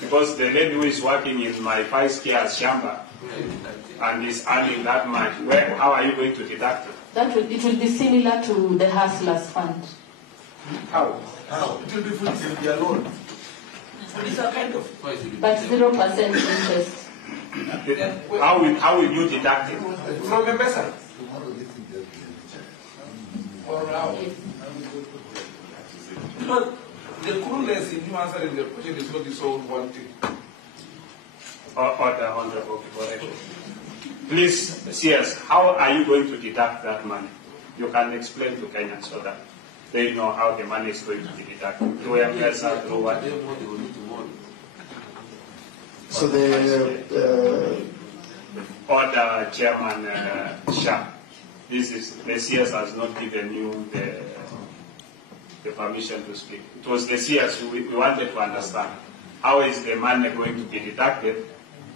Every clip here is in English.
Because the lady who is working in my 5 shamba and is earning that much, how are you going to deduct it? It will be similar to the Hustlers Fund. How? It will be a loan. It's a kind of. But 0% interest. How will you deduct it? From the vessel. Or how? Because the coolness in you answering the question is not the sole one thing. Honorable correction. Please, CS, how are you going to deduct that money? You can explain to Kenyans so that they know how the money is going to be deducted. Through M-PESA, through what? So the Order, Chairman Shif. This is the CS has not given you the permission to speak. It was the CS we wanted to understand how is the money going to be deducted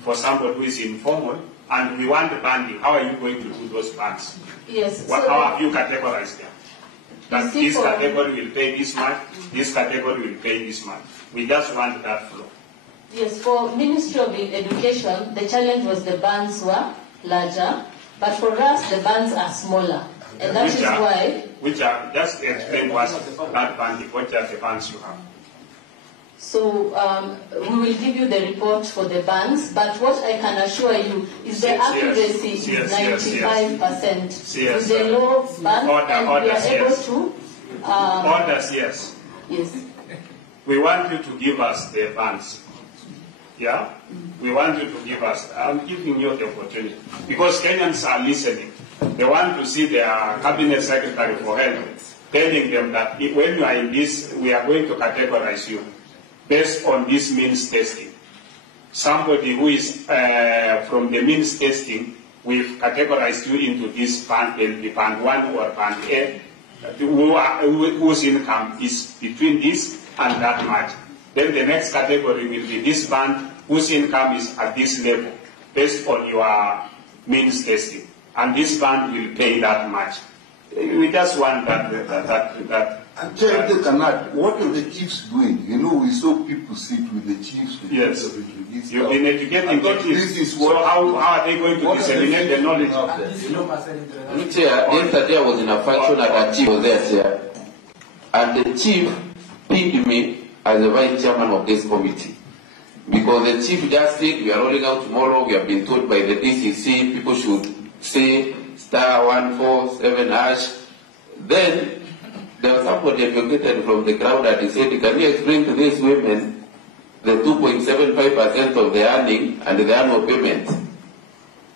for somebody who is informal, and we want the banding. How are you going to do those bands? Yes. How have you categorized them? That this category will pay this much, this category will pay this much. We just want that flow. Yes, for Ministry of Education, the challenge was the bands were larger, but for us, the bands are smaller. And that is why... Which are, just explain what's that banding, what are the bands you have? So, we will give you the report for the bands, but what I can assure you is the accuracy is 95%. With the low band, and we are able to... Orders, yes. Yes. We want you to give us the bands. Yeah? We want you to give us, I'm giving you the opportunity. Because Kenyans are listening. They want to see their cabinet secretary for health telling them that when you are in this, we are going to categorize you based on this means testing. Somebody who is from the means testing, we've categorized you into this band L, band 1 or band A, whose income is between this and that much. Then the next category will be this band whose income is at this level based on your means testing. And this band will pay that much. We just want that. And Chair, they cannot. What are the chiefs doing? You know, we saw people sit with the chiefs. Yes. You've been educating the chiefs. So how are they going to disseminate the knowledge? Chair, yesterday I was in a function at a chief was there, Chair. And the chief picked me as the vice chairman of this committee. Because the chief just said, we are rolling out tomorrow, we have been told by the DCC, people should say *147#. Then there was somebody advocated from the crowd that he said, can you explain to these women the 2.75% of the earning and the annual payment?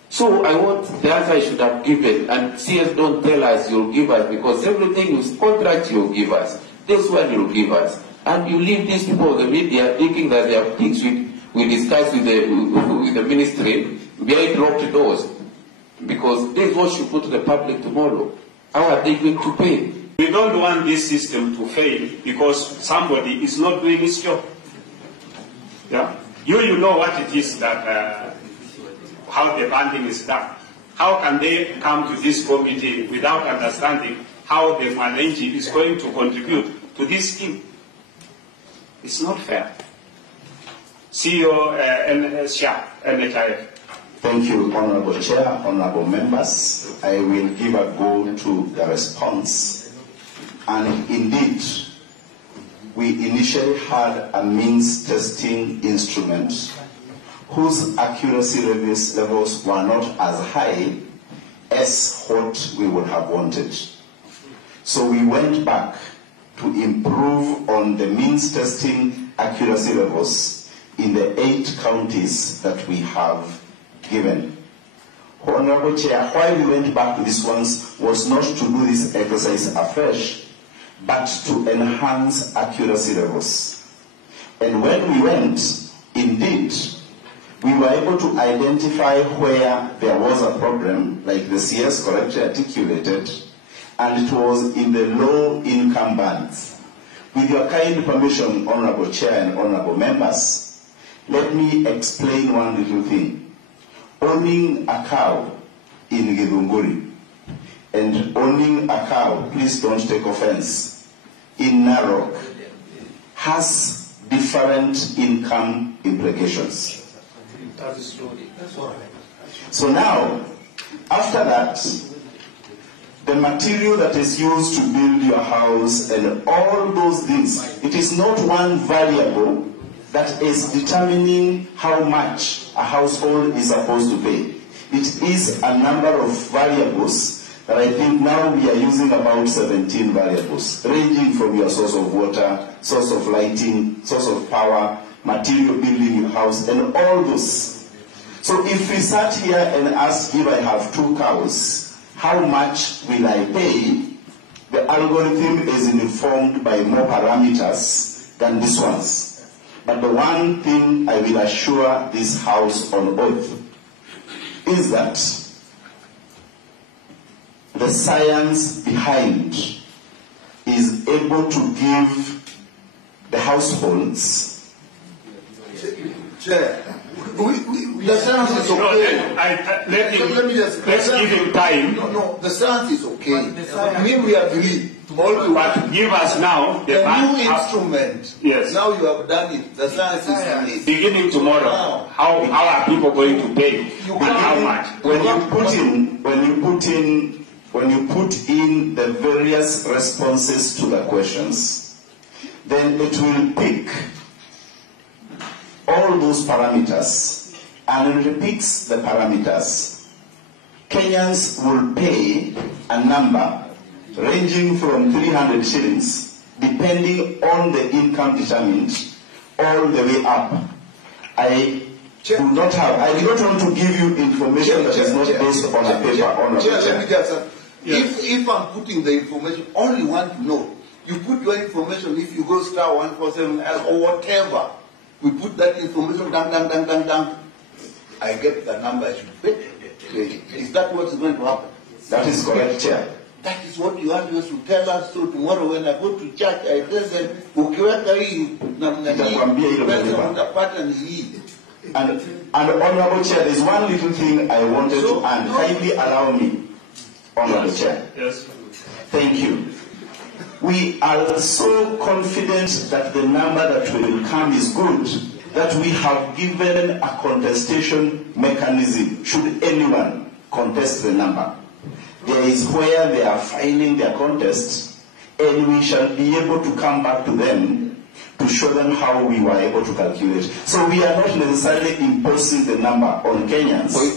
So I want the answer I should have given, and CS don't tell us you'll give us, because everything is contract you'll give us. This one you'll give us. And you leave these people of the media thinking that they have things we discuss with the ministry behind locked doors. Because this is what you put to the public tomorrow. How are they going to pay? We don't want this system to fail because somebody is not doing his job. Yeah? You know what it is that, how the banding is done. How can they come to this committee without understanding how the MATIANG'I is going to contribute to this scheme? It's not fair. CEO Shif, NHIF. Thank you, Honorable Chair, Honorable Members. I will give a go to the response. And indeed, we initially had a means testing instrument whose accuracy levels were not as high as what we would have wanted. So we went back to improve on the means testing accuracy levels in the 8 counties that we have given. Honorable Chair, why we went back to these ones was not to do this exercise afresh, but to enhance accuracy levels. And when we went, indeed, we were able to identify where there was a problem, like the CS correctly articulated, and it was in the low-income bands. With your kind permission, Honorable Chair and Honorable Members, let me explain one little thing. Owning a cow in Githunguri and owning a cow, please don't take offense, in Narok has different income implications. That is true. That's all right. So now, after that, the material that is used to build your house and all those things, it is not one variable that is determining how much a household is supposed to pay. It is a number of variables that I think now we are using about 17 variables, ranging from your source of water, source of lighting, source of power, material building your house, and all those. So if we sat here and asked, if I have 2 cows, how much will I pay? The algorithm is informed by more parameters than these ones. But the one thing I will assure this house on oath is that the science behind is able to give the households. Chair, the science is okay. Let's give him time. No, the science is okay. We agree. But give us now the new instrument. Yes. Now you have done it. The science is released. Beginning tomorrow, how are people going to pay? And how much? When you put in the various responses to the questions, then it will pick all those parameters and it picks the parameters. Kenyans will pay a number ranging from 300 shillings, depending on the income determined, all the way up. I do not want to give you information that is not based on a paper. If I'm putting the information, only want to know. You put your information, if you go star 147 or whatever, we put that information down. I get the number I should pay. Is that what's going to happen? That is correct, Chair. That is what you want us to tell us. So tomorrow when I go to church, I tell them, ukiweka hii namna hii, pesa utapata ni hii. And Honorable Chair, there's one little thing I wanted to add. Kindly allow me, Honorable Chair. Yes. Thank you. We are so confident that the number that will come is good, that we have given a contestation mechanism should anyone contest the number. There is where they are filing their contest, and we shall be able to come back to them to show them how we were able to calculate. So we are not necessarily imposing the number on Kenyans.